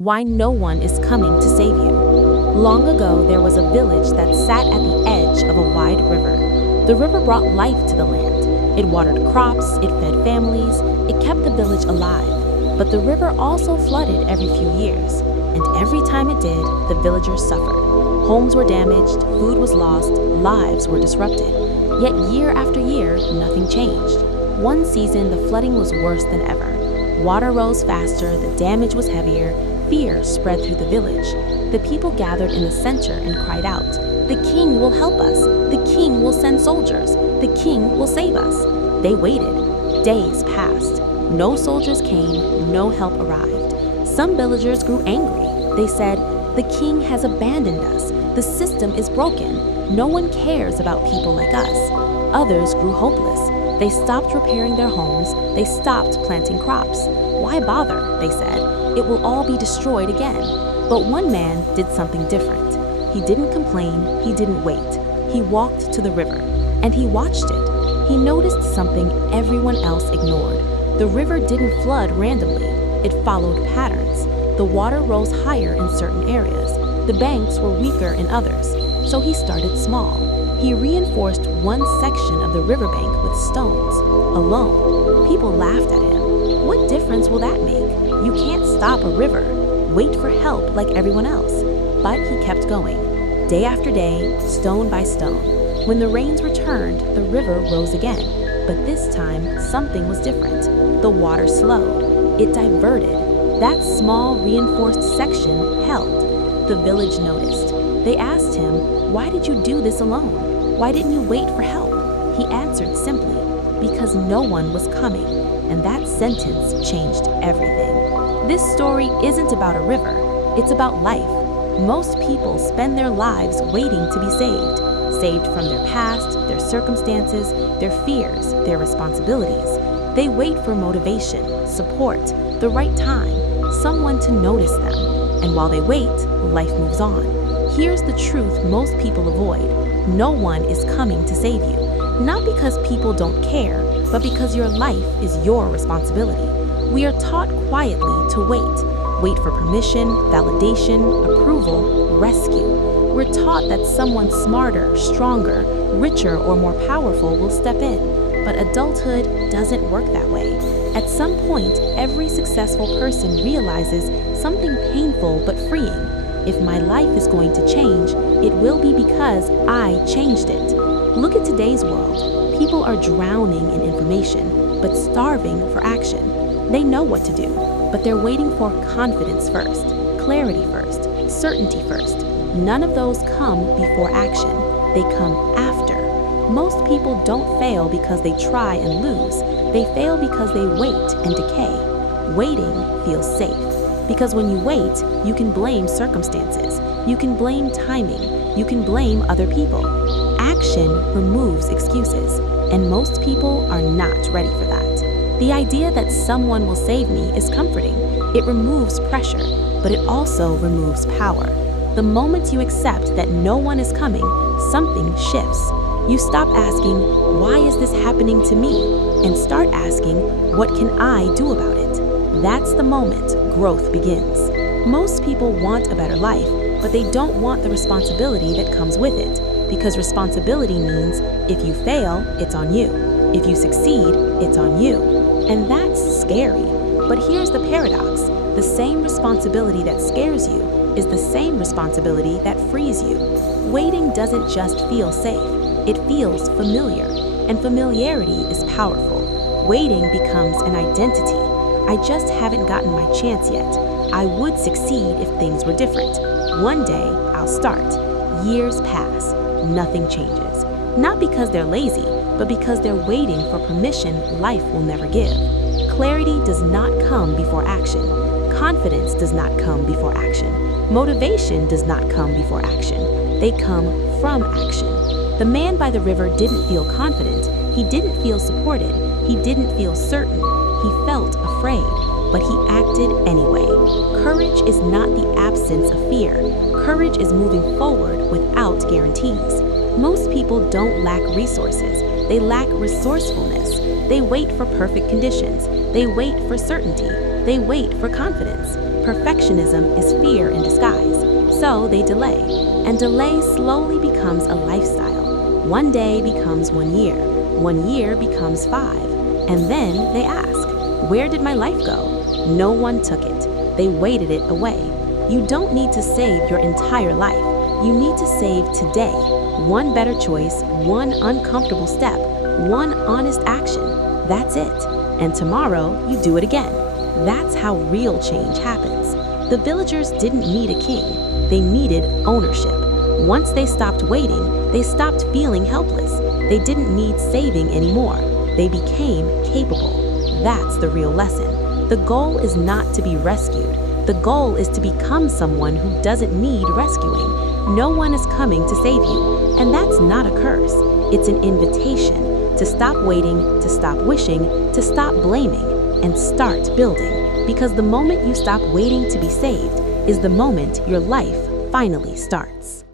Why no one is coming to save you. Long ago, there was a village that sat at the edge of a wide river. The river brought life to the land. It watered crops, it fed families, it kept the village alive. But the river also flooded every few years, and every time it did, the villagers suffered. Homes were damaged, food was lost, lives were disrupted. Yet year after year, nothing changed. One season, the flooding was worse than ever. Water rose faster, the damage was heavier, fear spread through the village. The people gathered in the center and cried out, "The king will help us! The king will send soldiers! The king will save us!" They waited. Days passed. No soldiers came, no help arrived. Some villagers grew angry. They said, "The king has abandoned us. The system is broken. No one cares about people like us." Others grew hopeless. They stopped repairing their homes. They stopped planting crops. "Why bother?" they said. "It will all be destroyed again." But one man did something different. He didn't complain. He didn't wait. He walked to the river, and he watched it. He noticed something everyone else ignored. The river didn't flood randomly. It followed patterns. The water rose higher in certain areas. The banks were weaker in others. So he started small. He reinforced one section of the riverbank with stones, alone. People laughed at him. What difference will that make? You can't stop a river. Wait for help like everyone else. But he kept going, day after day, stone by stone. When the rains returned, the river rose again. But this time, something was different. The water slowed. It diverted. That small, reinforced section held. The village noticed. They asked him, "Why did you do this alone? Why didn't you wait for help?" He answered simply, "Because no one was coming." And that sentence changed everything. This story isn't about a river, it's about life. Most people spend their lives waiting to be saved from their past, their circumstances, their fears, their responsibilities. They wait for motivation, support, the right time, someone to notice them. And while they wait, life moves on. Here's the truth most people avoid. No one is coming to save you. Not because people don't care, but because your life is your responsibility. We are taught quietly to wait. Wait for permission, validation, approval, rescue. We're taught that someone smarter, stronger, richer, or more powerful will step in. But adulthood doesn't work that way. At some point, every successful person realizes something painful but freeing. If my life is going to change, it will be because I changed it. Look at today's world. People are drowning in information, but starving for action. They know what to do, but they're waiting for confidence first, clarity first, certainty first. None of those come before action. They come after. Most people don't fail because they try and lose. They fail because they wait and decay. Waiting feels safe. Because when you wait, you can blame circumstances. You can blame timing. You can blame other people. Action removes excuses, and most people are not ready for that. The idea that someone will save me is comforting. It removes pressure, but it also removes power. The moment you accept that no one is coming, something shifts. You stop asking, "Why is this happening to me?" and start asking, "What can I do about it?" That's the moment growth begins. Most people want a better life, but they don't want the responsibility that comes with it, because responsibility means if you fail, it's on you. If you succeed, it's on you. And that's scary. But here's the paradox. The same responsibility that scares you is the same responsibility that frees you. Waiting doesn't just feel safe. It feels familiar, and familiarity is powerful. Waiting becomes an identity. I just haven't gotten my chance yet. I would succeed if things were different. One day, I'll start. Years pass. Nothing changes. Not because they're lazy, but because they're waiting for permission life will never give. Clarity does not come before action. Confidence does not come before action. Motivation does not come before action. They come from action. The man by the river didn't feel confident. He didn't feel supported. He didn't feel certain. He felt afraid, but he acted anyway. Courage is not the absence of fear. Courage is moving forward without guarantees. Most people don't lack resources. They lack resourcefulness. They wait for perfect conditions. They wait for certainty. They wait for confidence. Perfectionism is fear in disguise, so they delay. And delay slowly becomes a lifestyle. One day becomes 1 year becomes 5. And then they ask, where did my life go? No one took it. They waited it away. You don't need to save your entire life. You need to save today. One better choice, one uncomfortable step, one honest action. That's it. And tomorrow, you do it again. That's how real change happens. The villagers didn't need a king. They needed ownership. Once they stopped waiting, they stopped feeling helpless. They didn't need saving anymore. They became capable. That's the real lesson. The goal is not to be rescued. The goal is to become someone who doesn't need rescuing. No one is coming to save you. And that's not a curse. It's an invitation to stop waiting, to stop wishing, to stop blaming, and start building. Because the moment you stop waiting to be saved is the moment your life finally starts.